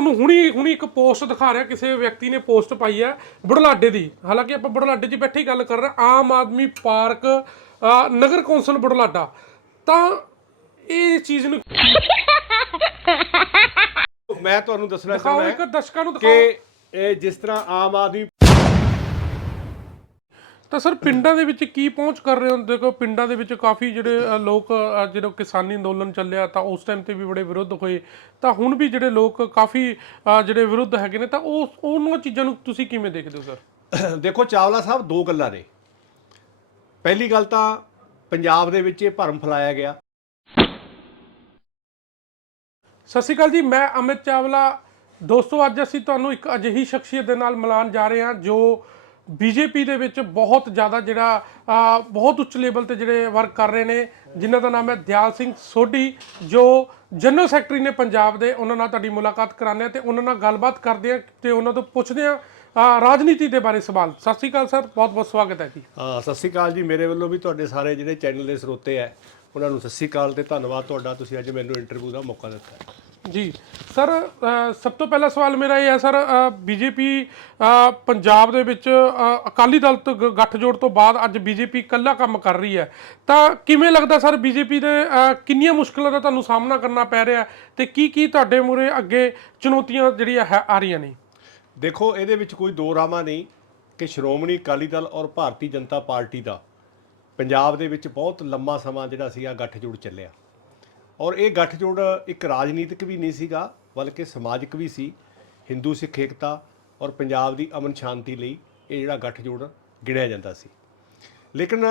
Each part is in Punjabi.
ਤੁਹਾਨੂੰ ਹੁਣੀ ਹੁਣੀ ਇੱਕ ਪੋਸਟ ਦਿਖਾ ਰਿਹਾ ਕਿਸੇ ਵਿਅਕਤੀ ਨੇ ਪੋਸਟ ਪਾਈ ਹੈ ਬੁਢਲਾਡੇ ਦੀ। ਹਾਲਾਂਕਿ ਆਪਾਂ ਬੁਢਲਾਡੇ 'ਚ ਬੈਠੇ ਹੀ ਗੱਲ ਕਰ ਰਹੇ। ਆਮ ਆਦਮੀ ਪਾਰਕ ਨਗਰ ਕੌਂਸਲ ਬੁਢਲਾਡਾ। ਤਾਂ ਇਹ ਚੀਜ਼ ਨੂੰ ਮੈਂ ਤੁਹਾਨੂੰ ਦੱਸਣਾ ਦਿਖਾਓ ਚਾਹੁੰਦਾ ਦਰਸ਼ਕਾਂ ਨੂੰ ਦਿਖਾਓ। ਕਿ ਇਹ ਜਿਸ ਤਰ੍ਹਾਂ ਆਮ ਆਦਮੀ ਤਾਂ ਸਰ ਪਿੰਡਾਂ ਦੇ ਵਿੱਚ ਕੀ ਪਹੁੰਚ ਕਰ ਰਹੇ ਹੋ? ਦੇਖੋ ਪਿੰਡਾਂ ਦੇ ਵਿੱਚ ਕਾਫੀ ਜਿਹੜੇ ਅ, ਲੋਕ ਅ, ਜਦੋਂ ਕਿਸਾਨੀ ਅੰਦੋਲਨ ਚੱਲਿਆ ਤਾਂ ਉਸ ਟਾਈਮ ਤੇ ਵੀ ਬੜੇ ਵਿਰੋਧ ਹੋਏ। ਤਾਂ ਹੁਣ ਵੀ ਜਿਹੜੇ ਲੋਕ ਕਾਫੀ ਅ, ਜਿਹੜੇ ਵਿਰੁੱਧ ਹੈਗੇ ਨੇ ਤਾਂ ਉਹ ਉਹਨਾਂ ਚੀਜ਼ਾਂ ਨੂੰ ਤੁਸੀਂ ਕਿਵੇਂ ਦੇਖਦੇ ਹੋ ਸਰ? ਦੇਖੋ ਚਾਵਲਾ ਸਾਹਿਬ ਦੋ ਗੱਲਾਂ ਨੇ। ਪਹਿਲੀ ਗੱਲ ਤਾਂ ਪੰਜਾਬ ਦੇ ਵਿੱਚ ਇਹ ਭਰਮ ਫੈਲਾਇਆ ਗਿਆ। ਸਤਿ ਸ਼੍ਰੀ ਅਕਾਲ ਜੀ ਮੈਂ ਅਮਿਤ ਚਾਵਲਾ। ਦੋਸਤੋ ਅੱਜ ਅਸੀਂ ਤੁਹਾਨੂੰ ਇੱਕ ਅਜਿਹੀ ਸ਼ਖਸੀਅਤ ਦੇ ਨਾਲ ਮਿਲਾਨ ਜਾ ਰਹੇ ਹਾਂ ਜੋ ਬੀਜੇਪੀ ਦੇ ਵਿੱਚ ਬਹੁਤ ਜ਼ਿਆਦਾ ਜਿਹੜਾ ਬਹੁਤ ਉੱਚ ਲੈਵਲ ਤੇ ਜਿਹੜੇ ਵਰਕ ਕਰ ਰਹੇ ਨੇ, ਜਿਨ੍ਹਾਂ ਦਾ ਨਾਮ ਹੈ ਦਿਆਲ ਸਿੰਘ ਸੋਢੀ, ਜੋ ਜਨਰਲ ਸੈਕਟਰੀ ਨੇ ਪੰਜਾਬ ਦੇ, ਉਹਨਾਂ ਨਾਲ ਤੁਹਾਡੀ ਮੁਲਾਕਾਤ ਕਰਾਉਂਦੇ ਹਾਂ ਤੇ ਉਹਨਾਂ ਨਾਲ ਗੱਲਬਾਤ ਕਰਦੇ ਹਾਂ ਤੇ ਉਹਨਾਂ ਤੋਂ ਪੁੱਛਦੇ ਹਾਂ ਰਾਜਨੀਤੀ ਦੇ ਬਾਰੇ ਸਵਾਲ। ਸਤਿ ਸ਼੍ਰੀ ਅਕਾਲ ਸਰ, ਬਹੁਤ ਬਹੁਤ ਸਵਾਗਤ ਹੈ ਜੀ। ਹਾਂ, ਸਤਿ ਸ਼੍ਰੀ ਅਕਾਲ ਜੀ। ਮੇਰੇ ਵੱਲੋਂ ਵੀ ਤੁਹਾਡੇ ਸਾਰੇ ਜਿਹੜੇ ਚੈਨਲ ਦੇ ਸਰੋਤੇ ਹੈ, ਉਹਨਾਂ ਨੂੰ ਸਤਿ ਸ਼੍ਰੀ ਅਕਾਲ ਤੇ ਧੰਨਵਾਦ ਤੁਹਾਡਾ, ਤੁਸੀਂ ਅੱਜ ਮੈਨੂੰ ਇੰਟਰਵਿਊ ਦਾ ਮੌਕਾ ਦਿੱਤਾ। ਜੀ। ਸਰ ਸਭ ਤੋਂ ਪਹਿਲਾ ਸਵਾਲ ਮੇਰਾ ਇਹ ਹੈ, ਸਰ ਬੀਜੇਪੀ ਪੰਜਾਬ ਦੇ ਵਿੱਚ ਅਕਾਲੀ ਦਲ ਤੋਂ ਗ- ਗੱਠਜੋੜ ਤੋਂ ਬਾਅਦ ਅੱਜ ਬੀਜੇਪੀ ਇਕੱਲਾ ਕੰਮ ਕਰ ਰਹੀ ਹੈ। ਤਾਂ ਕਿਵੇਂ ਲੱਗਦਾ ਸਰ ਬੀਜੇਪੀ ਦੇ ਕਿੰਨੀਆਂ ਮੁਸ਼ਕਲਾਂ ਦਾ ਤੁਹਾਨੂੰ ਸਾਹਮਣਾ ਕਰਨਾ ਪੈ ਰਿਹਾ ਹੈ ਤੇ ਕੀ ਕੀ ਤੁਹਾਡੇ ਮੂਰੇ ਅੱਗੇ ਚੁਣੌਤੀਆਂ ਜਿਹੜੀਆਂ ਹੈ, ਆ ਰਹੀਆਂ ਨੇ? ਦੇਖੋ, ਇਹਦੇ ਵਿੱਚ ਕੋਈ ਦੋ ਰਾਮਾ ਨਹੀਂ ਕਿ ਸ਼੍ਰੋਮਣੀ ਅਕਾਲੀ ਦਲ ਔਰ ਭਾਰਤੀ ਜਨਤਾ ਪਾਰਟੀ ਦਾ। ਪੰਜਾਬ ਦੇ ਵਿੱਚ ਬਹੁਤ ਲੰਮਾ ਸਮਾਂ ਜਿਹੜਾ ਸੀਗਾ ਗੱਠਜੋੜ ਚੱਲਿਆ। ਔਰ ਇਹ ਗੱਠਜੋੜ ਇੱਕ ਰਾਜਨੀਤਿਕ ਵੀ ਨਹੀਂ ਸੀਗਾ ਬਲਕਿ ਸਮਾਜਿਕ ਵੀ ਸੀ ਹਿੰਦੂ ਸਿੱਖ ਏਕਤਾ ਔਰ ਪੰਜਾਬ ਦੀ ਅਮਨ ਸ਼ਾਂਤੀ ਲਈ ਇਹ ਜਿਹੜਾ ਗੱਠਜੋੜ ਗਿਣਿਆ ਜਾਂਦਾ ਸੀ। ਲੇਕਿਨ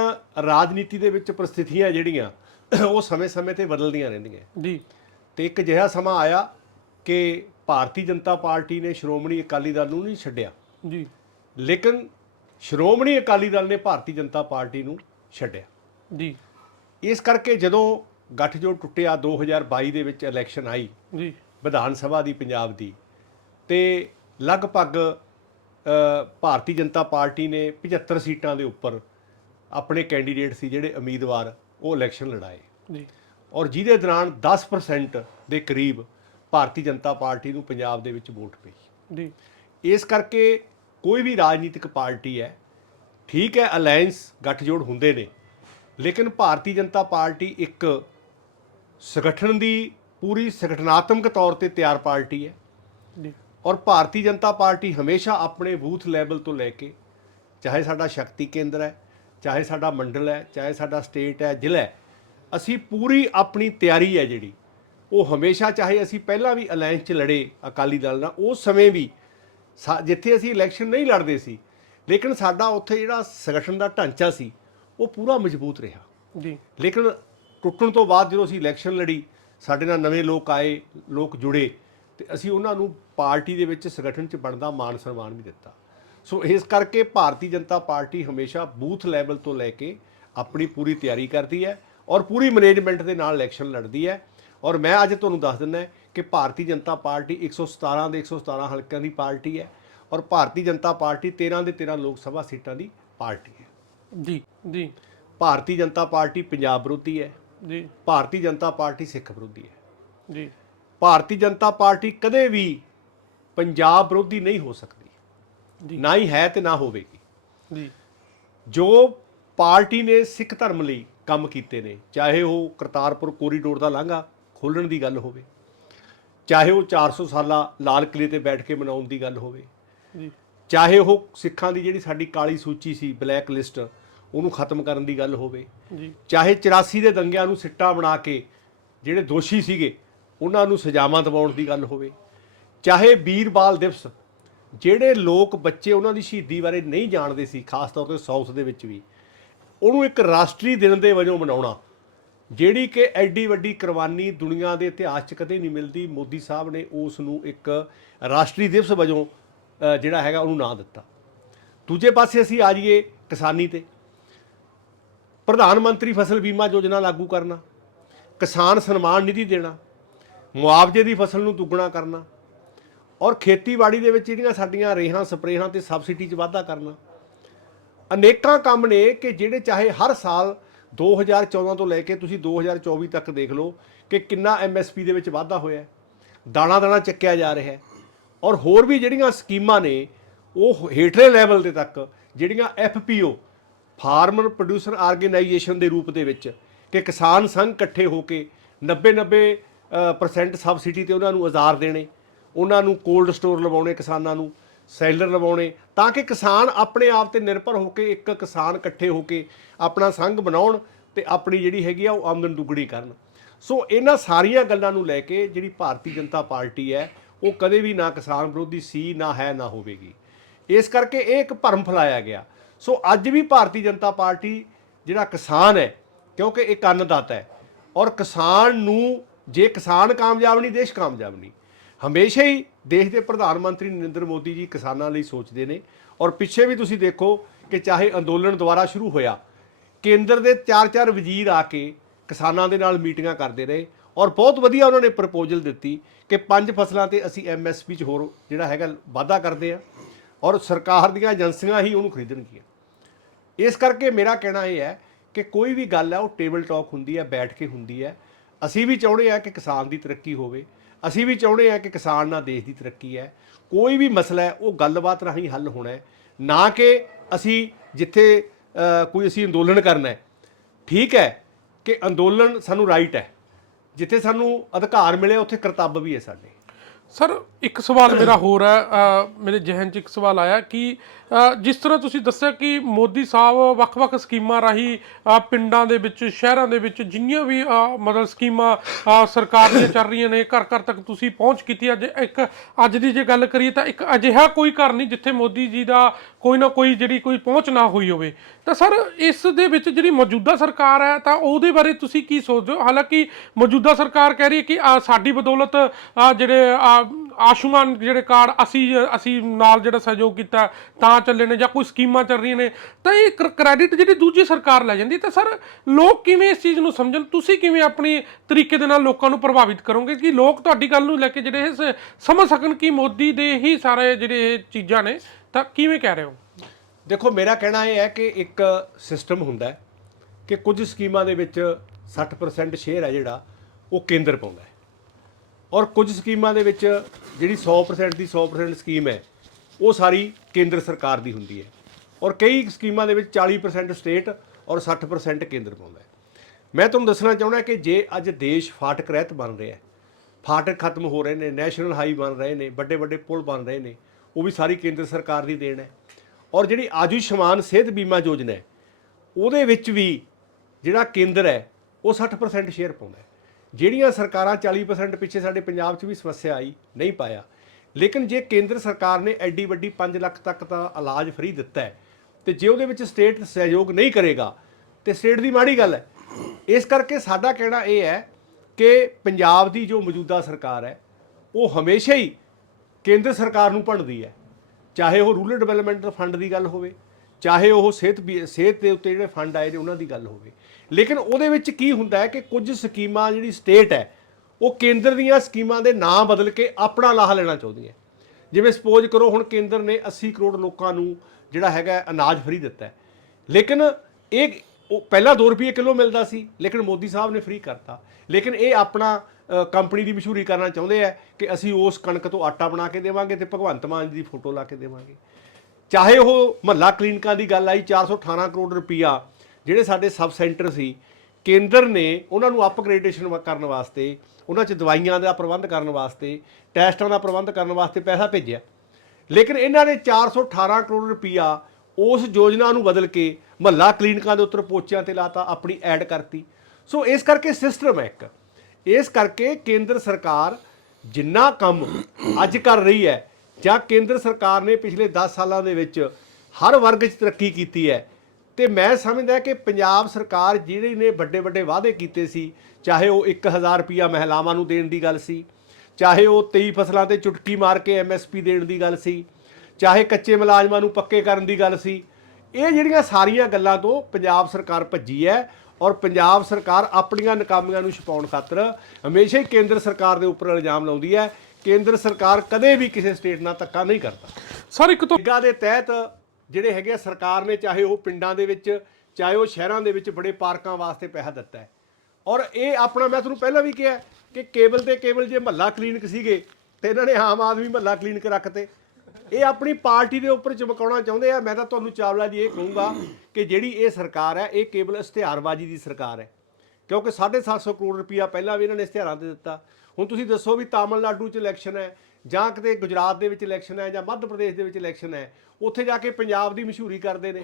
ਰਾਜਨੀਤੀ ਦੇ ਵਿੱਚ ਪ੍ਰਸਥਿਤੀਆਂ ਜਿਹੜੀਆਂ ਉਹ ਸਮੇਂ-ਸਮੇਂ ਤੇ ਬਦਲਦੀਆਂ ਰਹਿੰਦੀਆਂ। ਜੀ। ਤੇ ਇੱਕ ਅਜਿਹਾ ਸਮਾਂ ਆਇਆ ਕਿ ਭਾਰਤੀ ਜਨਤਾ ਪਾਰਟੀ ਨੇ ਸ਼੍ਰੋਮਣੀ ਅਕਾਲੀ ਦਲ ਨੂੰ ਨਹੀਂ ਛੱਡਿਆ। ਜੀ। ਲੇਕਿਨ ਸ਼੍ਰੋਮਣੀ ਅਕਾਲੀ ਦਲ ਨੇ ਭਾਰਤੀ ਜਨਤਾ ਪਾਰਟੀ ਨੂੰ ਛੱਡਿਆ। ਜੀ। ਇਸ ਕਰਕੇ ਜਦੋਂ ਗੱਠਜੋੜ ਟੁੱਟਿਆ 2022 ਦੇ ਵਿੱਚ ਇਲੈਕਸ਼ਨ ਆਈ ਜੀ। ਵਿਧਾਨ ਸਭਾ ਦੀ ਪੰਜਾਬ ਦੀ। ਤੇ ਲਗਭਗ ਭਾਰਤੀ ਜਨਤਾ ਪਾਰਟੀ ਨੇ 75 ਸੀਟਾਂ ਦੇ ਉੱਪਰ ਆਪਣੇ ਕੈਂਡੀਡੇਟ ਸੀ ਜਿਹੜੇ ਉਮੀਦਵਾਰ ਉਹ ਇਲੈਕਸ਼ਨ ਲੜਾਏ। ਜੀ। ਔਰ ਜਿਹਦੇ ਦੌਰਾਨ 10% ਦੇ ਕਰੀਬ ਭਾਰਤੀ ਜਨਤਾ ਪਾਰਟੀ ਨੂੰ ਪੰਜਾਬ ਦੇ ਵਿੱਚ ਵੋਟ ਪਈ। ਜੀ। ਇਸ ਕਰਕੇ ਕੋਈ ਵੀ ਰਾਜਨੀਤਿਕ ਪਾਰਟੀ ਹੈ ਠੀਕ ਹੈ ਅਲਾਈਅੰਸ ਗੱਠਜੋੜ ਹੁੰਦੇ ਨੇ ਲੇਕਿਨ ਭਾਰਤੀ ਜਨਤਾ ਪਾਰਟੀ ਇੱਕ ਸੰਗਠਨ ਦੀ ਪੂਰੀ ਸੰਗਠਨਾਤਮਕ ਤੌਰ ਤੇ ਤਿਆਰ ਪਾਰਟੀ ਹੈ। ਜੀ। ਔਰ ਭਾਰਤੀ ਜਨਤਾ ਪਾਰਟੀ ਹਮੇਸ਼ਾ ਆਪਣੇ ਬੂਥ ਲੈਵਲ ਤੋਂ ਲੈ ਕੇ ਚਾਹੇ ਸਾਡਾ ਸ਼ਕਤੀ ਕੇਂਦਰ ਹੈ ਚਾਹੇ ਸਾਡਾ ਮੰਡਲ ਹੈ ਚਾਹੇ ਸਾਡਾ ਸਟੇਟ ਹੈ ਜ਼ਿਲ੍ਹਾ ਹੈ ਅਸੀਂ ਪੂਰੀ ਆਪਣੀ ਤਿਆਰੀ ਹੈ ਜਿਹੜੀ ਉਹ ਹਮੇਸ਼ਾ ਚਾਹੇ ਅਸੀਂ ਪਹਿਲਾਂ ਵੀ ਅਲਾਈਅੰਸ 'ਚ ਲੜੇ ਅਕਾਲੀ ਦਲ ਨਾਲ ਉਸ ਸਮੇਂ ਵੀ ਜਿੱਥੇ ਅਸੀਂ ਇਲੈਕਸ਼ਨ ਨਹੀਂ ਲੜਦੇ ਸੀ ਲੇਕਿਨ ਸਾਡਾ ਉੱਥੇ ਜਿਹੜਾ ਸੰਗਠਨ ਦਾ ਢਾਂਚਾ ਸੀ ਉਹ ਪੂਰਾ ਮਜ਼ਬੂਤ ਰਿਹਾ। ਜੀ। ਲੇਕਿਨ ਟੁੱਟਣ ਤੋਂ ਬਾਅਦ ਜਦੋਂ ਅਸੀਂ ਇਲੈਕਸ਼ਨ ਲੜੀ ਸਾਡੇ ਨਾਲ ਨਵੇਂ ਲੋਕ ਆਏ ਲੋਕ ਜੁੜੇ ਤੇ ਅਸੀਂ ਉਹਨਾਂ ਨੂੰ ਪਾਰਟੀ ਦੇ ਵਿੱਚ ਸੰਗਠਨ 'ਚ ਬਣਦਾ ਮਾਨ ਸਨਮਾਨ ਵੀ ਦਿੱਤਾ। ਸੋ ਇਸ ਕਰਕੇ ਭਾਰਤੀ ਜਨਤਾ ਪਾਰਟੀ ਹਮੇਸ਼ਾ ਬੂਥ ਲੈਵਲ ਤੋਂ ਲੈ ਕੇ ਆਪਣੀ ਪੂਰੀ ਤਿਆਰੀ ਕਰਦੀ ਹੈ ਔਰ ਪੂਰੀ ਮੈਨੇਜਮੈਂਟ ਦੇ ਨਾਲ ਇਲੈਕਸ਼ਨ ਲੜਦੀ ਹੈ। ਔਰ ਮੈਂ ਅੱਜ ਤੁਹਾਨੂੰ ਦੱਸ ਦਿੰਦਾ ਕਿ ਭਾਰਤੀ ਜਨਤਾ ਪਾਰਟੀ 117 ਦੇ 117 ਹਲਕਿਆਂ ਦੀ ਪਾਰਟੀ ਹੈ ਔਰ ਭਾਰਤੀ ਜਨਤਾ ਪਾਰਟੀ 13 ਦੇ 13 ਲੋਕ ਸਭਾ ਸੀਟਾਂ ਦੀ ਪਾਰਟੀ ਹੈ। ਜੀ ਜੀ। ਭਾਰਤੀ ਜਨਤਾ ਪਾਰਟੀ ਪੰਜਾਬ ਵਿਰੋਧੀ ਹੈ। ਜੀ। ਭਾਰਤੀ ਜਨਤਾ ਪਾਰਟੀ ਸਿੱਖ ਵਿਰੋਧੀ ਹੈ। ਜੀ। ਭਾਰਤੀ ਜਨਤਾ ਪਾਰਟੀ ਕਦੇ ਵੀ ਪੰਜਾਬ ਵਿਰੋਧੀ ਨਹੀਂ ਹੋ ਸਕਦੀ। ਜੀ। ਨਾ ਹੀ ਹੈ ਤੇ ਨਾ ਹੋਵੇਗੀ। ਜੀ। ਜੋ ਪਾਰਟੀ ਨੇ ਸਿੱਖ ਧਰਮ ਲਈ ਕੰਮ ਕੀਤੇ ਨੇ ਚਾਹੇ ਉਹ ਕਰਤਾਰਪੁਰ ਕੋਰੀਡੋਰ ਦਾ ਲਾਂਘਾ ਖੋਲਣ ਦੀ ਗੱਲ ਹੋਵੇ ਚਾਹੇ ਉਹ 400 ਸਾਲਾ ਲਾਲ ਕਿਲੇ ਤੇ ਬੈਠ ਕੇ ਮਨਾਉਣ ਦੀ ਗੱਲ ਹੋਵੇ ਜੀ। ਚਾਹੇ ਉਹ ਸਿੱਖਾਂ ਦੀ ਜਿਹੜੀ ਸਾਡੀ ਕਾਲੀ ਸੂਚੀ ਸੀ ਬਲੈਕ ਲਿਸਟ ਉਹਨੂੰ ਖਤਮ ਕਰਨ ਦੀ ਗੱਲ ਹੋਵੇ। ਜੀ। ਚਾਹੇ 84 ਦੇ ਦੰਗਿਆਂ ਨੂੰ ਸਿੱਟਾ ਬਣਾ ਕੇ ਜਿਹੜੇ ਦੋਸ਼ੀ ਸੀਗੇ ਉਹਨਾਂ ਨੂੰ ਸਜ਼ਾਵਾਂ ਦਿਵਾਉਣ ਦੀ ਗੱਲ ਹੋਵੇ। ਚਾਹੇ ਵੀਰ ਬਾਲ ਦਿਵਸ ਜਿਹੜੇ ਲੋਕ ਬੱਚੇ ਉਹਨਾਂ ਦੀ ਸ਼ਹੀਦੀ ਬਾਰੇ ਨਹੀਂ ਜਾਣਦੇ ਸੀ ਖਾਸ ਤੌਰ ਤੇ ਸਾਊਥ ਦੇ ਵਿੱਚ ਵੀ ਉਹਨੂੰ ਇੱਕ ਰਾਸ਼ਟਰੀ ਦਿਨ ਦੇ ਵਜੋਂ ਮਨਾਉਣਾ ਜਿਹੜੀ ਕਿ ਐਡੀ ਵੱਡੀ ਕੁਰਬਾਨੀ ਦੁਨੀਆ ਦੇ ਇਤਿਹਾਸ 'ਚ ਕਦੇ ਨਹੀਂ ਮਿਲਦੀ ਮੋਦੀ ਸਾਹਿਬ ਨੇ ਉਸ ਨੂੰ ਇੱਕ ਰਾਸ਼ਟਰੀ ਦਿਵਸ ਵਜੋਂ ਜਿਹੜਾ ਹੈਗਾ ਉਹਨੂੰ ਨਾਂ ਦਿੱਤਾ। ਦੂਜੇ ਪਾਸੇ ਅਸੀਂ ਆ ਜਾਈਏ ਕਿਸਾਨੀ ਤੇ। ਪ੍ਰਧਾਨ ਮੰਤਰੀ ਫਸਲ ਬੀਮਾ ਯੋਜਨਾ ਲਾਗੂ ਕਰਨਾ, ਕਿਸਾਨ ਸਨਮਾਨ ਨਿਧੀ ਦੇਣਾ, ਮੁਆਵਜ਼ੇ ਦੀ ਫਸਲ ਨੂੰ ਦੁੱਗਣਾ ਕਰਨਾ, ਔਰ ਖੇਤੀਬਾੜੀ ਦੇ ਵਿੱਚ ਜਿਹੜੀਆਂ ਸਾਡੀਆਂ ਰੇਹਾਂ, ਸਪਰੇਹਾਂ ਤੇ ਸਬਸਿਡੀ 'ਚ ਵਾਧਾ ਕਰਨਾ। ਅਨੇਕਾਂ ਕੰਮ ਨੇ ਕਿ ਜਿਹੜੇ ਚਾਹੇ ਹਰ ਸਾਲ 2014 ਤੋਂ ਲੈ ਕੇ ਤੁਸੀਂ 2024 ਤੱਕ ਦੇਖ ਲਓ ਕਿ ਕਿੰਨਾ ਐਮਐਸਪੀ ਦੇ ਵਿੱਚ ਵਾਧਾ ਹੋਇਆ ਦਾਣਾ ਦਾਣਾ ਚੱਕਿਆ ਜਾ ਰਿਹਾ ਹੈ, ਔਰ ਹੋਰ ਵੀ ਜਿਹੜੀਆਂ ਸਕੀਮਾਂ ਨੇ, ਉਹ ਹੇਠਲੇ ਲੈਵਲ ਦੇ ਤੱਕ, ਜਿਹੜੀਆਂ ਐਫਪੀਓ ਫਾਰਮਰ ਪ੍ਰੋਡਿਊਸਰ ਆਰਗੇਨਾਈਜੇਸ਼ਨ ਦੇ ਰੂਪ ਦੇ ਵਿੱਚ ਕਿ ਕਿਸਾਨ ਸੰਘ ਇਕੱਠੇ ਹੋ ਕੇ 90 90 ਪਰਸੈਂਟ ਸਬਸਿਡੀ ਤੇ ਉਹਨਾਂ ਨੂੰ ਆਜ਼ਾਰ ਦੇਣੇ, ਉਹਨਾਂ ਨੂੰ ਕੋਲਡ ਸਟੋਰ ਲਵਾਉਣੇ ਕਿਸਾਨਾਂ ਨੂੰ, ਸੈਲਰ ਲਵਾਉਣੇ, ਤਾਂ ਕਿ ਕਿਸਾਨ ਆਪਣੇ ਆਪ ਤੇ ਨਿਰਭਰ ਹੋ ਕੇ ਇੱਕ ਕਿਸਾਨ ਇਕੱਠੇ ਹੋ ਕੇ ਆਪਣਾ ਸੰਘ ਬਣਾਉਣ ਤੇ ਆਪਣੀ ਜਿਹੜੀ ਹੈਗੀ ਆ ਉਹ ਆਮਦਨ ਦੁੱਗਣੀ ਕਰਨ। ਸੋ ਇਹਨਾਂ ਸਾਰੀਆਂ ਗੱਲਾਂ ਨੂੰ ਲੈ ਕੇ ਜਿਹੜੀ ਭਾਰਤੀ ਜਨਤਾ ਪਾਰਟੀ ਹੈ, ਉਹ ਕਦੇ ਵੀ ਨਾ ਕਿਸਾਨ ਵਿਰੋਧੀ ਸੀ, ਨਾ ਹੈ, ਨਾ ਹੋਵੇਗੀ। ਇਸ ਕਰਕੇ ਇਹ ਇੱਕ ਭਰਮ ਫੈਲਾਇਆ ਗਿਆ। ਸੋ ਅੱਜ ਵੀ ਭਾਰਤੀ ਜਨਤਾ ਪਾਰਟੀ ਜਿਹੜਾ ਕਿਸਾਨ ਹੈ, ਕਿਉਂਕਿ ਇੱਕ ਅੰਨਦਾਤਾ ਹੈ, ਔਰ ਕਿਸਾਨ ਨੂੰ ਜੇ ਕਿਸਾਨ ਕਾਮਯਾਬ ਨਹੀਂ, ਦੇਸ਼ ਕਾਮਯਾਬ ਨਹੀਂ, ਹਮੇਸ਼ਾ ਹੀ ਦੇਸ਼ ਦੇ ਪ੍ਰਧਾਨ ਮੰਤਰੀ ਨਰਿੰਦਰ ਮੋਦੀ ਜੀ ਕਿਸਾਨਾਂ ਲਈ ਸੋਚਦੇ ਨੇ, ਔਰ ਪਿੱਛੇ ਵੀ ਤੁਸੀਂ ਦੇਖੋ ਕਿ ਚਾਹੇ ਅੰਦੋਲਨ ਦੁਬਾਰਾ ਸ਼ੁਰੂ ਹੋਇਆ, ਕੇਂਦਰ ਦੇ ਚਾਰ ਚਾਰ ਵਜ਼ੀਰ ਆ ਕੇ ਕਿਸਾਨਾਂ ਦੇ ਨਾਲ ਮੀਟਿੰਗਾਂ ਕਰਦੇ ਰਹੇ, ਔਰ ਬਹੁਤ ਵਧੀਆ ਉਹਨਾਂ ਨੇ ਪ੍ਰਪੋਜ਼ਲ ਦਿੱਤੀ ਕਿ ਪੰਜ ਫਸਲਾਂ ਤੇ ਅਸੀਂ ਐਮਐਸਪੀ 'ਚ ਹੋਰ ਜਿਹੜਾ ਹੈਗਾ ਵਾਅਦਾ ਕਰਦੇ ਆ ਔਰ ਸਰਕਾਰ ਦੀਆਂ ਏਜੰਸੀਆਂ ਹੀ ਉਹਨੂੰ ਖਰੀਦਣਗੀਆਂ। ਇਸ ਕਰਕੇ ਮੇਰਾ ਕਹਿਣਾ ਇਹ ਹੈ ਕਿ ਕੋਈ ਵੀ ਗੱਲ ਹੈ, ਉਹ ਟੇਬਲ ਟਾਕ ਹੁੰਦੀ ਹੈ, ਬੈਠ ਕੇ ਹੁੰਦੀ ਹੈ। ਅਸੀਂ ਵੀ ਚਾਹੁੰਦੇ ਆ ਕਿ ਕਿਸਾਨ ਦੀ ਤਰੱਕੀ ਹੋਵੇ, ਅਸੀਂ ਵੀ ਚਾਹੁੰਦੇ ਆ ਕਿ ਕਿਸਾਨ ਨਾਲ ਦੇਸ਼ ਦੀ ਤਰੱਕੀ ਹੈ। ਕੋਈ ਵੀ ਮਸਲਾ ਹੈ, ਉਹ ਗੱਲਬਾਤ ਰਾਹੀਂ ਹੱਲ ਹੋਣਾ ਹੈ। ਨਾ ਕਿ ਅਸੀਂ ਜਿੱਥੇ ਕੋਈ ਅਸੀਂ ਅੰਦੋਲਨ ਕਰਨਾ ਹੈ। ਠੀਕ ਹੈ ਕਿ ਅੰਦੋਲਨ ਸਾਨੂੰ ਰਾਈਟ ਹੈ। ਜਿੱਥੇ ਸਾਨੂੰ ਅਧਿਕਾਰ ਮਿਲੇ ਉੱਥੇ ਕਰਤੱਵ ਵੀ ਹੈ ਸਾਡੇ। ਸਰ ਇੱਕ ਸਵਾਲ ਮੇਰਾ ਹੋਰ ਹੈ ਅ, ਮੇਰੇ ਜ਼ਿਹਨ 'ਚ ਇੱਕ ਸਵਾਲ ਆਇਆ ਕਿ ਅ, ਜਿਸ ਤਰ੍ਹਾਂ ਤੁਸੀਂ ਦੱਸਿਆ ਕਿ ਮੋਦੀ ਸਾਹਿਬ ਵੱਖ-ਵੱਖ ਸਕੀਮਾਂ ਰਾਹੀਂ ਅ, ਪਿੰਡਾਂ ਦੇ ਵਿੱਚ ਸ਼ਹਿਰਾਂ ਦੇ ਵਿੱਚ ਜਿੰਨੀਆਂ ਵੀ ਅ, ਮਤਲਬ ਸਕੀਮਾਂ ਅ, ਸਰਕਾਰ ਦੀਆਂ ਚੱਲ ਰਹੀਆਂ ਨੇ ਘਰ ਘਰ ਤੱਕ ਤੁਸੀਂ ਪਹੁੰਚ ਕੀਤੀ ਅੱਜ ਇੱਕ ਅੱਜ ਦੀ ਜੇ ਗੱਲ ਕਰੀਏ ਤਾਂ ਇੱਕ ਅਜਿਹਾ ਕੋਈ ਘਰ ਨਹੀਂ ਜਿੱਥੇ ਮੋਦੀ ਜੀ ਦਾ ਕੋਈ ਨਾ ਕੋਈ ਜਿਹੜੀ ਕੋਈ ਪਹੁੰਚ ਨਾ ਹੋਈ ਹੋਵੇ। ਤਾਂ ਸਰ ਇਸ ਦੇ ਵਿੱਚ ਜਿਹੜੀ ਮੌਜੂਦਾ ਸਰਕਾਰ ਹੈ ਤਾਂ ਉਹਦੇ ਬਾਰੇ ਤੁਸੀਂ ਕੀ ਸੋਚਦੇ ਹੋ? ਹਾਲਾਂਕਿ ਮੌਜੂਦਾ ਸਰਕਾਰ ਕਹਿ ਰਹੀ ਹੈ ਕਿ ਅ, ਸਾਡੀ ਬਦੌਲਤ ਅ, ਜਿਹੜੇ ਆ ਆਯੁਸ਼ਮਾਨ ਜਿਹੜੇ ਕਾਰਡ ਅਸੀਂ ਅਸੀਂ ਨਾਲ ਜਿਹੜਾ ਸਹਿਯੋਗ ਕੀਤਾ ਤਾਂ ਚੱਲੇ ਨੇ ਜਾਂ ਕੋਈ ਸਕੀਮਾਂ ਚੱਲ ਰਹੀਆਂ ਨੇ ਤਾਂ ਇਹ ਕ੍ਰੈਡਿਟ ਜਿਹੜੀ ਦੂਜੀ ਸਰਕਾਰ ਲੈ ਜਾਂਦੀ ਹੈ। ਤਾਂ ਸਰ ਲੋਕ ਕਿਵੇਂ ਇਸ ਚੀਜ਼ ਨੂੰ ਸਮਝਣ? ਤੁਸੀਂ ਕਿਵੇਂ ਆਪਣੀ ਤਰੀਕੇ ਦੇ ਨਾਲ ਲੋਕਾਂ ਨੂੰ ਪ੍ਰਭਾਵਿਤ ਕਰੋਗੇ ਕਿ ਲੋਕ ਤੁਹਾਡੀ ਗੱਲ ਨੂੰ ਲੈ ਕੇ ਜਿਹੜੇ ਇਹ ਸ- ਸਮਝ ਸਕਣ ਕਿ ਮੋਦੀ ਦੇ ਹੀ ਸਾਰੇ ਜਿਹੜੇ ਇਹ ਚੀਜ਼ਾਂ ਨੇ ਤਾਂ ਕਿਵੇਂ ਕਹਿ ਰਹੇ ਹੋ? ਦੇਖੋ, ਮੇਰਾ ਕਹਿਣਾ ਇਹ ਹੈ ਕਿ ਇੱਕ ਸਿਸਟਮ ਹੁੰਦਾ ਕਿ ਕੁਝ ਸਕੀਮਾਂ ਦੇ ਵਿੱਚ 60% ਸ਼ੇਅਰ ਹੈ ਜਿਹੜਾ, ਉਹ ਕੇਂਦਰ ਪਾਉਂਦਾ ਹੈ। ਔਰ ਕੁਝ ਸਕੀਮਾਂ ਦੇ ਵਿੱਚ ਜਿਹੜੀ 100% ਦੀ 100% ਸਕੀਮ ਹੈ, ਉਹ ਸਾਰੀ ਕੇਂਦਰ ਸਰਕਾਰ ਦੀ ਹੁੰਦੀ ਹੈ। ਔਰ ਕਈ ਸਕੀਮਾਂ ਦੇ ਵਿੱਚ 40% ਸਟੇਟ ਔਰ 60% ਕੇਂਦਰ ਪਾਉਂਦਾ ਹੈ। ਮੈਂ ਤੁਹਾਨੂੰ ਦੱਸਣਾ ਚਾਹੁੰਦਾ ਕਿ ਜੇ ਅੱਜ ਦੇਸ਼ ਫਾਟਕ ਰਹਿਤ ਬਣ ਰਿਹਾ ਹੈ, ਫਾਟਕ ਖਤਮ ਹੋ ਰਹੇ ਨੇ ਨੈਸ਼ਨਲ ਹਾਈ ਬਣ ਰਹੇ ਨੇ ਵੱਡੇ ਵੱਡੇ ਪੁਲ ਬਣ ਰਹੇ ਨੇ, ਉਹ ਵੀ ਸਾਰੀ ਕੇਂਦਰ ਸਰਕਾਰ ਦੀ ਦੇਣ ਹੈ। ਔਰ ਜਿਹੜੀ ਆਯੁਸ਼ਮਾਨ ਸਿਹਤ ਬੀਮਾ ਯੋਜਨਾ ਹੈ, ਉਹਦੇ ਵਿੱਚ ਵੀ ਜਿਹੜਾ ਕੇਂਦਰ ਹੈ, ਉਹ 60% ਸ਼ੇਅਰ ਪਾਉਂਦਾ ਹੈ। ਜਿਹੜੀਆਂ ਸਰਕਾਰਾਂ 40% ਪਿੱਛੇ ਸਾਡੇ ਪੰਜਾਬ 'ਚ ਵੀ ਸਮੱਸਿਆ ਆਈ, ਨਹੀਂ ਪਾਇਆ। ਲੇਕਿਨ ਜੇ ਕੇਂਦਰ ਸਰਕਾਰ ਨੇ ਐਡੀ ਵੱਡੀ 5 ਲੱਖ ਤੱਕ ਦਾ ਇਲਾਜ ਫ੍ਰੀ ਦਿੱਤਾ ਹੈ, ਤੇ ਜੇ ਉਹਦੇ ਵਿੱਚ ਸਟੇਟ ਸਹਿਯੋਗ ਨਹੀਂ ਕਰੇਗਾ, ਤੇ ਸਟੇਟ ਦੀ ਮਾੜੀ ਗੱਲ ਹੈ। ਇਸ ਕਰਕੇ ਸਾਡਾ ਕਹਿਣਾ ਇਹ ਹੈ ਕਿ ਪੰਜਾਬ ਦੀ ਜੋ ਮੌਜੂਦਾ ਸਰਕਾਰ ਹੈ, ਉਹ ਹਮੇਸ਼ਾ ਹੀ ਕੇਂਦਰ ਸਰਕਾਰ ਨੂੰ ਭੰਡਦੀ ਹੈ। ਚਾਹੇ ਉਹ ਰੂਰਲ ਡਿਵੈਲਪਮੈਂਟ ਫੰਡ ਦੀ ਗੱਲ ਹੋਵੇ, ਚਾਹੇ ਉਹ ਸਿਹਤ ਵੀ- ਸਿਹਤ ਦੇ ਉੱਤੇ ਜਿਹੜੇ ਫੰਡ ਆਏ ਨੇ ਉਹਨਾਂ ਦੀ ਗੱਲ ਹੋਵੇ। ਲੇਕਿਨ ਉਹਦੇ ਵਿੱਚ ਕੀ ਹੁੰਦਾ ਹੈ ਕਿ ਕੁਝ ਸਕੀਮਾਂ ਜਿਹੜੀ ਸਟੇਟ ਹੈ, ਉਹ ਕੇਂਦਰ ਦੀਆਂ ਸਕੀਮਾਂ ਦੇ ਨਾਂ ਬਦਲ ਕੇ ਆਪਣਾ ਲਾਹਾ ਲੈਣਾ ਚਾਹੁੰਦੀ ਹੈ ਜਿਵੇਂ ਸਪੋਜ਼ ਕਰੋ ਹੁਣ ਕੇਂਦਰ ਨੇ 80 ਕਰੋੜ ਲੋਕਾਂ ਨੂੰ ਜਿਹੜਾ ਹੈਗਾ ਅਨਾਜ ਫ੍ਰੀ ਦਿੱਤਾ ਲੇਕਿਨ ਇਹ ਉਹ ਪਹਿਲਾਂ 2 ਰੁਪਏ ਕਿਲੋ ਮਿਲਦਾ ਸੀ, ਲੇਕਿਨ ਮੋਦੀ ਸਾਹਿਬ ਨੇ ਫ੍ਰੀ ਕਰਤਾ। ਲੇਕਿਨ ਇਹ ਆਪਣਾ ਕੰਪਨੀ ਦੀ ਮਸ਼ਹੂਰੀ ਕਰਨਾ ਚਾਹੁੰਦੇ ਆ ਕਿ ਅਸੀਂ ਉਸ ਕਣਕ ਤੋਂ ਆਟਾ ਬਣਾ ਕੇ ਦੇਵਾਂਗੇ ਤੇ ਭਗਵੰਤ ਮਾਨ ਜੀ ਦੀ ਫੋਟੋ ਲਾ ਕੇ ਦੇਵਾਂਗੇ। ਚਾਹੇ ਉਹ ਮਹੱਲਾ ਕਲੀਨਿਕਾਂ ਦੀ ਗੱਲ ਆਈ 418 ਕਰੋੜ ਰੁਪਈਆ ਜਿਹੜੇ ਸਾਡੇ ਸਬ ਸੈਂਟਰ ਸੀ, ਕੇਂਦਰ ਨੇ ਉਹਨਾਂ ਨੂੰ ਅਪਗ੍ਰੇਡੇਸ਼ਨ ਕਰਨ ਵਾਸਤੇ, ਉਹਨਾਂ 'ਚ ਦਵਾਈਆਂ ਦਾ ਪ੍ਰਬੰਧ ਕਰਨ ਵਾਸਤੇ, ਟੈਸਟਾਂ ਦਾ ਪ੍ਰਬੰਧ ਕਰਨ ਵਾਸਤੇ ਪੈਸਾ ਭੇਜਿਆ। ਲੇਕਿਨ ਇਹਨਾਂ ਨੇ 418 ਕਰੋੜ ਰੁਪਈਆ ਉਸ ਯੋਜਨਾ ਨੂੰ ਬਦਲ ਕੇ ਮਹੱਲਾ ਕਲੀਨਿਕਾਂ ਦੇ ਉੱਤੇ ਪੋਚਿਆਂ ਤੇ ਲਾਤਾ, ਆਪਣੀ ਐਡ ਕਰਤੀ। ਸੋ ਇਸ ਕਰਕੇ ਸਿਸਟਮ ਹੈ ਇੱਕ। ਇਸ ਕਰਕੇ ਕੇਂਦਰ ਸਰਕਾਰ ਜਿੰਨਾ ਕੰਮ ਅੱਜ ਕਰ ਰਹੀ ਹੈ, ਜਾਂ ਕੇਂਦਰ ਸਰਕਾਰ ਨੇ ਪਿਛਲੇ 10 ਸਾਲਾਂ ਦੇ ਵਿੱਚ ਹਰ ਵਰਗ 'ਚ ਤਰੱਕੀ ਕੀਤੀ ਹੈ, ਤੇ ਮੈਂ ਸਮਝਦਾ ਕਿ ਪੰਜਾਬ ਸਰਕਾਰ ਜਿਹੜੀ ਨੇ ਵੱਡੇ ਵੱਡੇ ਵਾਅਦੇ ਕੀਤੇ ਸੀ, ਚਾਹੇ ਉਹ 1000 ਰੁਪਿਆ ਮਹਿਲਾਵਾਂ ਨੂੰ ਦੇਣ ਦੀ ਗੱਲ ਸੀ, ਚਾਹੇ ਉਹ 23 ਫਸਲਾਂ ਤੇ ਚੁਟਕੀ ਮਾਰ ਕੇ ਐਮਐਸਪੀ ਦੇਣ ਦੀ ਗੱਲ ਸੀ, ਚਾਹੇ ਕੱਚੇ ਮੁਲਾਜ਼ਮਾਂ ਨੂੰ ਪੱਕੇ ਕਰਨ ਦੀ ਗੱਲ ਸੀ, ਇਹ ਜਿਹੜੀਆਂ ਸਾਰੀਆਂ ਗੱਲਾਂ ਤੋਂ ਪੰਜਾਬ ਸਰਕਾਰ ਭੱਜੀ ਹੈ ਔਰ ਪੰਜਾਬ ਸਰਕਾਰ ਆਪਣੀਆਂ ਨਾਕਾਮੀਆਂ ਨੂੰ ਛੁਪਾਉਣ ਖਾਤਰ ਹਮੇਸ਼ਾ ਹੀ ਕੇਂਦਰ ਸਰਕਾਰ ਦੇ ਉੱਪਰ ਇਲਜ਼ਾਮ ਲਾਉਂਦੀ ਹੈ। ਕੇਂਦਰ ਸਰਕਾਰ ਕਦੇ ਵੀ ਕਿਸੇ ਸਟੇਟ ਨਾਲ ਧੱਕਾ ਨਹੀਂ ਕਰਦਾ। ਸਰ ਇੱਕ ਤੋਂ ਨਿਗਾ ਦੇ ਤਹਿਤ ਜਿਹੜੇ ਹੈਗੇ ਸਰਕਾਰ ਨੇ ਚਾਹੇ ਉਹ ਪਿੰਡਾਂ ਦੇ ਵਿੱਚ ਚਾਹੇ ਉਹ ਸ਼ਹਿਰਾਂ ਦੇ ਵਿੱਚ ਬੜੇ ਪਾਰਕਾਂ ਵਾਸਤੇ ਪੈਸਾ ਦਿੱਤਾ ਹੈ। ਔਰ ਇਹ ਆਪਣਾ ਮੈਂ ਤੁਹਾਨੂੰ ਪਹਿਲਾਂ ਵੀ ਕਿਹਾ ਕਿ ਕੇਬਲ ਤੇ ਕੇਬਲ ਜੇ ਮਹੱਲਾ ਕਲੀਨਿਕ ਸੀਗੇ ਤੇ ਇਹਨਾਂ ਨੇ ਆਮ ਆਦਮੀ ਮਹੱਲਾ ਕਲੀਨਿਕ ਰੱਖਤੇ। ਇਹ ਆਪਣੀ ਪਾਰਟੀ ਦੇ ਉੱਪਰ ਚਮਕਾਉਣਾ ਚਾਹੁੰਦੇ ਆ। ਮੈਂ ਤਾਂ ਤੁਹਾਨੂੰ ਚਾਵਲਾ ਜੀ ਇਹ ਕਹੂੰਗਾ ਕਿ ਜਿਹੜੀ ਇਹ ਸਰਕਾਰ ਹੈ, ਇਹ ਕੇਵਲ ਇਸ਼ਤਿਹਾਰਬਾਜ਼ੀ ਦੀ ਸਰਕਾਰ ਹੈ। ਕਿਉਂਕਿ 750 ਕਰੋੜ ਰੁਪਇਆ ਪਹਿਲਾਂ ਵੀ ਇਹਨਾਂ ਨੇ ਇਸ਼ਤਿਹਾਰਾਂ ਤੇ ਦਿੱਤਾ। ਹੁਣ ਤੁਸੀਂ ਦੱਸੋ ਵੀ ਤਾਮਿਲਨਾਡੂ 'ਚ ਇਲੈਕਸ਼ਨ ਹੈ ਜਾਂ ਕਿਤੇ ਗੁਜਰਾਤ ਦੇ ਵਿੱਚ ਇਲੈਕਸ਼ਨ ਹੈ ਜਾਂ ਮੱਧ ਪ੍ਰਦੇਸ਼ ਦੇ ਵਿੱਚ ਇਲੈਕਸ਼ਨ ਹੈ, ਉੱਥੇ ਜਾ ਕੇ ਪੰਜਾਬ ਦੀ ਮਸ਼ਹੂਰੀ ਕਰਦੇ ਨੇ।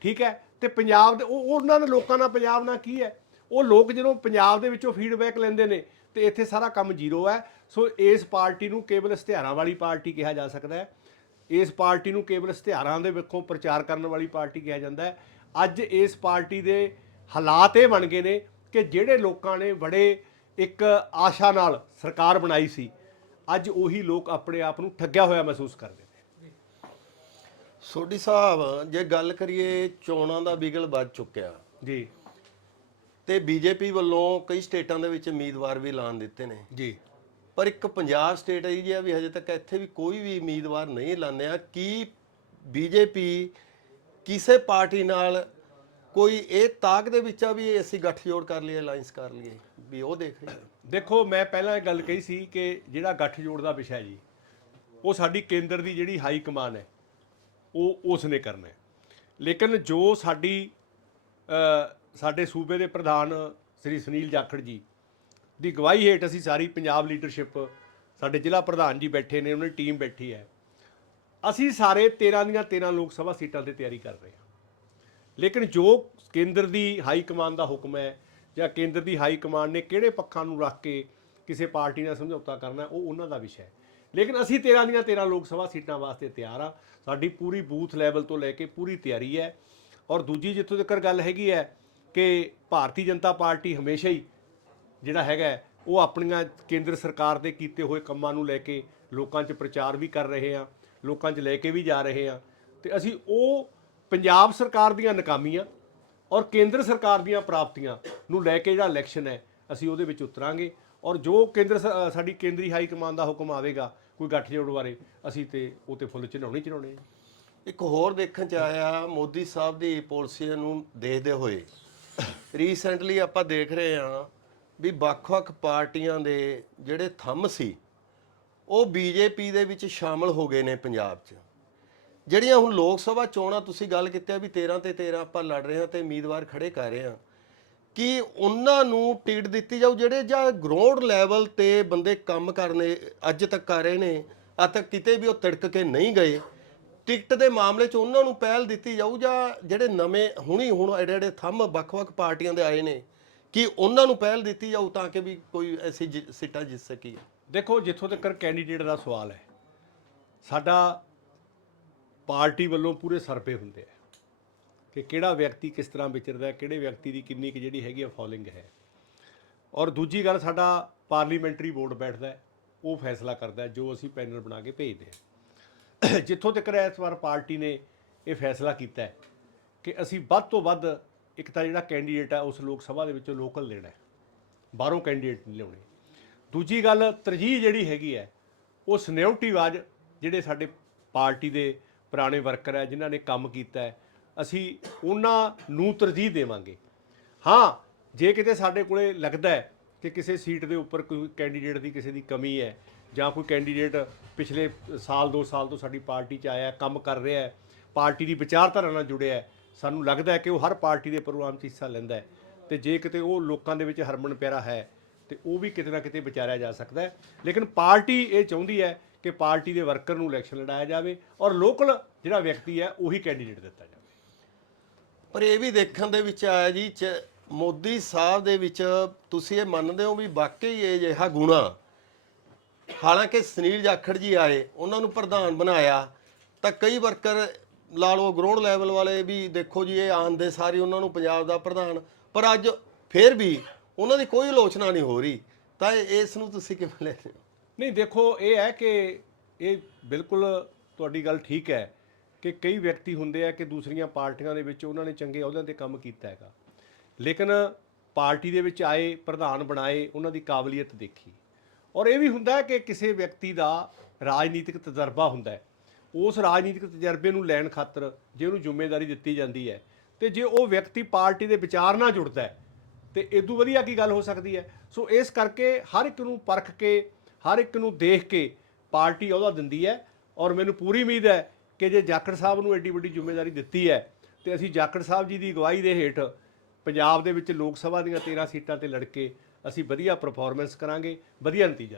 ਠੀਕ ਹੈ? ਤੇ ਪੰਜਾਬ ਦੇ ਉਹ ਉਹਨਾਂ ਦੇ ਲੋਕਾਂ ਨਾਲ ਪੰਜਾਬ ਨਾਲ ਕੀ ਹੈ? ਉਹ ਲੋਕ ਜਦੋਂ ਪੰਜਾਬ ਦੇ ਵਿੱਚੋਂ ਫੀਡਬੈਕ ਲੈਂਦੇ ਨੇ, ਤੇ ਇੱਥੇ ਸਾਰਾ ਕੰਮ ਜ਼ੀਰੋ ਹੈ। ਸੋ ਇਸ ਪਾਰਟੀ ਨੂੰ ਕੇਵਲ ਇਸ਼ਤਿਹਾਰਾਂ ਵਾਲੀ ਪਾਰਟੀ ਕਿਹਾ ਜਾ ਸਕਦਾ ਹੈ। ਇਸ ਪਾਰਟੀ ਨੂੰ ਕੇਵਲ ਇਸ਼ਤਿਹਾਰਾਂ ਦੇ ਵਿੱਚੋਂ ਪ੍ਰਚਾਰ ਕਰਨ ਵਾਲੀ ਪਾਰਟੀ ਕਿਹਾ ਜਾਂਦਾ ਹੈ। ਅੱਜ ਇਸ ਪਾਰਟੀ ਦੇ ਹਾਲਾਤ ਇਹ ਬਣ ਗਏ ਨੇ ਕਿ ਜਿਹੜੇ ਲੋਕਾਂ ਨੇ ਬੜੇ ਇੱਕ ਆਸ਼ਾ ਨਾਲ ਸਰਕਾਰ ਬਣਾਈ ਸੀ ਅੱਜ ਉਹੀ ਲੋਕ ਆਪਣੇ ਆਪ ਨੂੰ ਠੱਗਿਆ ਹੋਇਆ ਮਹਿਸੂਸ ਕਰਦੇ ਨੇ। ਸੋਢੀ ਸਾਹਿਬ ਜੇ ਗੱਲ ਕਰੀਏ ਚੋਣਾਂ ਦਾ ਬਿਗਲ ਵੱਜ ਚੁੱਕਿਆ। ਜੀ। ਤੇ ਬੀਜੇਪੀ ਵੱਲੋਂ ਕਈ ਸਟੇਟਾਂ ਦੇ ਵਿੱਚ ਉਮੀਦਵਾਰ ਵੀ ਐਲਾਨ ਦਿੱਤੇ ਨੇ। ਜੀ। ਪਰ ਇੱਕ ਪੰਜਾਬ ਸਟੇਟ ਹੈ ਜੀ ਵੀ ਹਜੇ ਤੱਕ ਇੱਥੇ ਵੀ ਕੋਈ ਵੀ ਉਮੀਦਵਾਰ ਨਹੀਂ ਐਲਾਨਿਆ ਕੀ ਬੀਜੇਪੀ ਕਿਸੇ ਪਾਰਟੀ ਨਾਲ ਕੋਈ ਇਹ ਤਾਕ ਦੇ ਵਿੱਚ ਆ ਵੀ ਅਸੀਂ ਗੱਠਜੋੜ ਕਰ ਲਈਏ ਅਲਾਈਅੰਸ ਕਰ ਲਈਏ? ਵੀ ਉਹ ਦੇਖ ਰਹੀ ਦੇਖੋ, ਮੈਂ ਪਹਿਲਾਂ ਇਹ ਗੱਲ ਕਹੀ ਸੀ ਕਿ ਜਿਹੜਾ ਗੱਠਜੋੜ ਦਾ ਵਿਸ਼ਾ ਜੀ, ਉਹ ਸਾਡੀ ਕੇਂਦਰ ਦੀ ਜਿਹੜੀ ਹਾਈ ਕਮਾਨ ਹੈ, ਉਹ ਉਸ ਨੇ ਕਰਨਾ ਹੈ। ਲੇਕਿਨ ਜੋ ਸਾਡੀ ਸਾਡੇ ਸੂਬੇ ਦੇ ਪ੍ਰਧਾਨ ਸ੍ਰੀ ਸੁਨੀਲ ਜਾਖੜ ਜੀ ਦੀ ਗਵਾਹੀ ਹੇਠ ਅਸੀਂ ਸਾਰੀ ਪੰਜਾਬ ਲੀਡਰਸ਼ਿਪ ਸਾਡੇ ਜ਼ਿਲ੍ਹਾ ਪ੍ਰਧਾਨ ਜੀ ਬੈਠੇ ਨੇ, ਉਹਨਾਂ ਦੀ ਟੀਮ ਬੈਠੀ ਹੈ। ਅਸੀਂ ਸਾਰੇ 13 ਦੀਆਂ 13 ਲੋਕ ਸਭਾ ਸੀਟਾਂ ਤੇ ਤਿਆਰੀ ਕਰ ਰਹੇ ਹਾਂ। ਲੇਕਿਨ ਜੋ ਕੇਂਦਰ ਦੀ ਹਾਈ ਕਮਾਨ ਦਾ ਹੁਕਮ ਹੈ ਜਾਂ ਕੇਂਦਰ ਦੀ ਹਾਈ ਕਮਾਨ ਨੇ ਕਿਹੜੇ ਪੱਖਾਂ ਨੂੰ ਰੱਖ ਕੇ ਕਿਸੇ ਪਾਰਟੀ ਨਾਲ ਸਮਝੌਤਾ ਕਰਨਾ ਉਹ ਉਹਨਾਂ ਦਾ ਵਿਸ਼ਾ ਹੈ। ਲੇਕਿਨ ਅਸੀਂ 13 ਦੀਆਂ 13 ਲੋਕ ਸਭਾ ਸੀਟਾਂ ਵਾਸਤੇ ਤਿਆਰ ਆ ਸਾਡੀ ਪੂਰੀ ਬੂਥ ਲੈਵਲ ਤੋਂ ਲੈ ਕੇ ਪੂਰੀ ਤਿਆਰੀ ਹੈ। ਔਰ ਦੂਜੀ ਜਿੱਥੋਂ ਤੱਕ ਗੱਲ ਹੈਗੀ ਹੈ ਕਿ ਭਾਰਤੀ ਜਨਤਾ ਪਾਰਟੀ ਹਮੇਸ਼ਾ ਹੀ ਜਿਹੜਾ ਹੈਗਾ ਉਹ ਆਪਣੀਆਂ ਕੇਂਦਰ ਸਰਕਾਰ ਦੇ ਕੀਤੇ ਹੋਏ ਕੰਮਾਂ ਨੂੰ ਲੈ ਕੇ ਲੋਕਾਂ 'ਚ ਪ੍ਰਚਾਰ ਵੀ ਕਰ ਰਹੇ ਆ ਲੋਕਾਂ 'ਚ ਲੈ ਕੇ ਵੀ ਜਾ ਰਹੇ ਆ ਤੇ ਅਸੀਂ ਉਹ ਪੰਜਾਬ ਸਰਕਾਰ ਦੀਆਂ ਨਾਕਾਮੀਆਂ ਔਰ ਕੇਂਦਰ ਸਰਕਾਰ ਦੀਆਂ ਪ੍ਰਾਪਤੀਆਂ ਨੂੰ ਲੈ ਕੇ ਜਿਹੜਾ ਇਲੈਕਸ਼ਨ ਹੈ, ਅਸੀਂ ਉਹਦੇ ਵਿੱਚ ਉਤਰਾਂਗੇ ਔਰ ਜੋ ਕੇਂਦਰ ਸਾਡੀ ਕੇਂਦਰੀ ਹਾਈ ਕਮਾਨ ਦਾ ਹੁਕਮ ਆਵੇਗਾ, ਕੋਈ ਗੱਠਜੋੜ ਬਾਰੇ ਅਸੀਂ ਤੇ ਉਹ ਤੇ ਫੁੱਲ ਚੜਾਉਣੇ ਚੜਾਉਣੇ ਇੱਕ ਹੋਰ ਦੇਖਣ ਚ ਆਇਆ, ਮੋਦੀ ਸਾਹਿਬ ਦੀ ਪਾਲਿਸੀ ਨੂੰ ਦੇਖਦੇ ਹੋਏ ਰੀਸੈਂਟਲੀ ਆਪਾਂ ਦੇਖ ਰਹੇ ਹਾਂ ਵੀ ਵੱਖ-ਵੱਖ ਪਾਰਟੀਆਂ ਦੇ ਜਿਹੜੇ ਥੰਮ ਸੀ, ਉਹ ਬੀਜੇਪੀ ਦੇ ਵਿੱਚ ਸ਼ਾਮਲ ਹੋ ਗਏ ਨੇ ਪੰਜਾਬ 'ਚ। ਜਿਹੜੀਆਂ ਹੁਣ ਲੋਕ ਸਭਾ ਚੋਣਾਂ ਤੁਸੀਂ ਗੱਲ ਕੀਤੀ ਆ ਵੀ 13 ਤੇ 13 ਆਪਾਂ ਲੜ ਰਹੇ ਹਾਂ ਤੇ ਉਮੀਦਵਾਰ ਖੜੇ ਕਰ ਰਹੇ ਹਾਂ, ਕਿ ਉਹਨਾਂ ਨੂੰ ਟਿਕਟ ਦਿੱਤੀ ਜਾਊ ਜਿਹੜੇ ਜਾਂ ਗਰਾਊਂਡ ਲੈਵਲ ਤੇ ਬੰਦੇ ਕੰਮ ਕਰਨੇ ਅੱਜ ਤੱਕ ਕਰ ਰਹੇ ਨੇ, ਅੱਜ ਤੱਕ ਕਿਤੇ ਵੀ ਉਹ ਤਿੜਕ ਕੇ ਨਹੀਂ ਗਏ, ਟਿਕਟ ਦੇ ਮਾਮਲੇ 'ਚ ਉਹਨਾਂ ਨੂੰ ਪਹਿਲ ਦਿੱਤੀ ਜਾਊ ਜਾਂ ਜਿਹੜੇ ਨਵੇਂ ਹੁਣੀ ਹੁਣ ਐਡੇ ਐਡੇ ਥੰਮ ਵੱਖ-ਵੱਖ ਪਾਰਟੀਆਂ ਦੇ ਆਏ ਨੇ ਕਿ ਉਹਨਾਂ ਨੂੰ ਪਹਿਲ ਦਿੱਤੀ ਜਾਊ ਤਾਂ ਕਿ ਵੀ ਕੋਈ ਐਸੀ ਜਿ- ਸੀਟਾਂ ਜਿੱਤ ਸਕੀਏ ਦੇਖੋ, ਜਿੱਥੋਂ ਤੱਕ ਕੈਂਡੀਡੇਟ ਦਾ ਸਵਾਲ ਹੈ, ਸਾਡਾ ਪਾਰਟੀ ਵੱਲੋਂ ਪੂਰੇ ਸਰਵੇ ਹੁੰਦੇ ਆ ਕਿ ਕਿਹੜਾ ਵਿਅਕਤੀ ਕਿਸ ਤਰ੍ਹਾਂ ਵਿਚਰਦਾ ਹੈ ਕਿਹੜੇ ਵਿਅਕਤੀ ਦੀ ਕਿੰਨੀ ਕੁ ਜਿਹੜੀ ਹੈਗੀ ਆ ਫੋਲੋਇੰਗ ਹੈ। ਔਰ ਦੂਜੀ ਗੱਲ, ਸਾਡਾ ਪਾਰਲੀਮੈਂਟਰੀ ਬੋਰਡ ਬੈਠਦਾ ਹੈ, ਉਹ ਫੈਸਲਾ ਕਰਦਾ ਹੈ, ਜੋ ਅਸੀਂ ਪੈਨਲ ਬਣਾ ਕੇ ਭੇਜਦੇ ਹਾਂ। ਜਿੱਥੋਂ ਤੱਕ ਇਸ ਵਾਰ ਪਾਰਟੀ ਨੇ ਇਹ ਫੈਸਲਾ ਕੀਤਾ ਹੈ ਕਿ ਅਸੀਂ ਵੱਧ ਤੋਂ ਵੱਧ ਇੱਕ ਤਾਂ ਜਿਹੜਾ ਕੈਂਡੀਡੇਟ ਹੈ ਉਸ ਲੋਕ ਸਭਾ ਦੇ ਵਿੱਚੋਂ ਲੋਕਲ ਲੈਣਾ ਹੈ। ਬਾਹਰੋਂ ਕੈਂਡੀਡੇਟ ਨਹੀਂ ਲਿਆਉਣੇ। ਦੂਜੀ ਗੱਲ, ਤਰਜੀਹ ਜਿਹੜੀ ਹੈਗੀ ਹੈ, ਉਹ ਸਨਿਉਟੀਵਾਜ ਜਿਹੜੇ ਸਾਡੇ ਪਾਰਟੀ ਦੇ ਪੁਰਾਣੇ ਵਰਕਰ ਹੈ, ਜਿਨ੍ਹਾਂ ਨੇ ਕੰਮ ਕੀਤਾ ਹੈ, ਅਸੀਂ ਉਹਨਾਂ ਨੂੰ ਤਰਜੀਹ ਦੇਵਾਂਗੇ। ਹਾਂ, ਜੇ ਕਿਤੇ ਸਾਡੇ ਕੋਲੇ ਲੱਗਦਾ ਹੈ ਕਿ ਕਿਸੇ ਸੀਟ ਦੇ ਉੱਪਰ ਕੋਈ ਕੈਂਡੀਡੇਟ ਦੀ ਕਿਸੇ ਦੀ ਕਮੀ ਹੈ, ਜਾਂ ਕੋਈ ਕੈਂਡੀਡੇਟ ਪਿਛਲੇ ਸਾਲ 2 ਸਾਲ ਤੋਂ ਸਾਡੀ ਪਾਰਟੀ 'ਚ ਆਇਆ, ਕੰਮ ਕਰ ਰਿਹਾ ਹੈ, ਪਾਰਟੀ ਦੀ ਵਿਚਾਰਧਾਰਾ ਨਾਲ ਜੁੜਿਆ ਹੈ ਸਾਨੂੰ ਲੱਗਦਾ ਹੈ ਕਿ ਉਹ ਹਰ ਪਾਰਟੀ ਦੇ ਪ੍ਰੋਗਰਾਮ 'ਚ ਹਿੱਸਾ ਲੈਂਦਾ ਹੈ। ਤੇ ਜੇ ਕਿਤੇ ਉਹ ਲੋਕਾਂ ਦੇ ਵਿੱਚ ਹਰਮਨ ਪਿਆਰਾ ਹੈ, ਤੇ ਉਹ ਵੀ ਕਿਤੇ ਨਾ ਕਿਤੇ ਵਿਚਾਰਿਆ ਜਾ ਸਕਦਾ ਹੈ। ਲੇਕਿਨ ਪਾਰਟੀ ਇਹ ਚਾਹੁੰਦੀ ਹੈ ਕਿ ਪਾਰਟੀ ਦੇ ਵਰਕਰ ਨੂੰ ਇਲੈਕਸ਼ਨ ਲੜਾਇਆ ਜਾਵੇ ਔਰ ਲੋਕਲ ਜਿਹੜਾ ਵਿਅਕਤੀ ਹੈ, ਉਹੀ ਕੈਂਡੀਡੇਟ ਦਿੱਤਾ ਜਾਵੇ। ਪਰ ਇਹ ਵੀ ਦੇਖਣ ਦੇ ਵਿੱਚ ਆਇਆ ਜੀ, ਚ ਮੋਦੀ ਸਾਹਿਬ ਦੇ ਵਿੱਚ ਤੁਸੀਂ ਇਹ ਮੰਨਦੇ ਹੋ ਵੀ ਵਾਕਈ ਇਹ ਜਿਹਾ ਗੁਣਾ, ਹਾਲਾਂਕਿ ਸੁਨੀਲ ਜਾਖੜ ਜੀ ਆਏ, ਉਹਨਾਂ ਨੂੰ ਪ੍ਰਧਾਨ ਬਣਾਇਆ, ਤਾਂ ਕਈ ਵਰਕਰ ਲਾ ਲਓ ਗਰਾਊਂਡ ਲੈਵਲ ਵਾਲੇ ਵੀ ਦੇਖੋ ਜੀ, ਇਹ ਆਂਦੇ ਸਾਰੀ ਉਹਨਾਂ ਨੂੰ ਪੰਜਾਬ ਦਾ ਪ੍ਰਧਾਨ। ਪਰ ਅੱਜ ਫੇਰ ਵੀ ਉਹਨਾਂ ਦੀ ਕੋਈ ਆਲੋਚਨਾ ਨਹੀਂ ਹੋ ਰਹੀ। ਤਾਂ ਇਸ ਨੂੰ ਤੁਸੀਂ ਕਿਵੇਂ ਲੈਂਦੇ ਹੋ? ਨਹੀਂ, ਦੇਖੋ, ਇਹ ਹੈ ਕਿ ਇਹ ਬਿਲਕੁਲ ਤੁਹਾਡੀ ਗੱਲ ਠੀਕ ਹੈ ਕਿ ਕਈ ਵਿਅਕਤੀ ਹੁੰਦੇ ਆ ਕਿ ਦੂਸਰੀਆਂ ਪਾਰਟੀਆਂ ਦੇ ਵਿੱਚ ਉਹਨਾਂ ਨੇ ਚੰਗੇ ਅਹੁਦਿਆਂ ਤੇ ਕੰਮ ਕੀਤਾ ਹੈਗਾ। ਲੇਕਿਨ ਪਾਰਟੀ ਦੇ ਵਿੱਚ ਆਏ, ਪ੍ਰਧਾਨ ਬਣਾਏ, ਉਹਨਾਂ ਦੀ ਕਾਬਲੀਅਤ ਦੇਖੀ। ਔਰ ਇਹ ਵੀ ਹੁੰਦਾ ਕਿ ਕਿਸੇ ਵਿਅਕਤੀ ਦਾ ਰਾਜਨੀਤਿਕ ਤਜਰਬਾ ਹੁੰਦਾ ਹੈ। ਉਸ ਰਾਜਨੀਤਿਕ ਤਜਰਬੇ ਨੂੰ ਲੈਣ ਖਾਤਰ ਜੇ ਉਹਨੂੰ ਜ਼ਿੰਮੇਵਾਰੀ ਦਿੱਤੀ ਜਾਂਦੀ ਹੈ, ਤੇ ਜੇ ਉਹ ਵਿਅਕਤੀ ਪਾਰਟੀ ਦੇ ਵਿਚਾਰ ਨਾਲ ਜੁੜਦਾ ਹੈ, ਤੇ ਇਦੋਂ ਵਧੀਆ ਕੀ ਗੱਲ ਹੋ ਸਕਦੀ ਹੈ? ਸੋ ਇਸ ਕਰਕੇ ਹਰ ਇੱਕ ਨੂੰ ਪਰਖ ਕੇ, ਹਰ ਇੱਕ ਨੂੰ ਦੇਖ ਕੇ ਪਾਰਟੀ ਉਹਦਾ ਦਿੰਦੀ ਹੈ ਔਰ ਮੈਨੂੰ ਪੂਰੀ ਉਮੀਦ ਹੈ ਕਿ ਜੇ ਜਾਖੜ ਸਾਹਿਬ ਨੂੰ ਐਡੀ ਵੱਡੀ ਜ਼ਿੰਮੇਵਾਰੀ ਦਿੱਤੀ ਹੈ, ਤੇ ਅਸੀਂ ਜਾਖੜ ਸਾਹਿਬ ਜੀ ਦੀ ਅਗਵਾਈ ਦੇ ਹੇਠ ਪੰਜਾਬ ਦੇ ਵਿੱਚ ਲੋਕ ਸਭਾ ਦੀਆਂ 13 ਸੀਟਾਂ ਤੇ ਲੜ ਕੇ ਅਸੀਂ ਵਧੀਆ ਪਰਫਾਰਮੈਂਸ ਕਰਾਂਗੇ, ਵਧੀਆ ਨਤੀਜਾ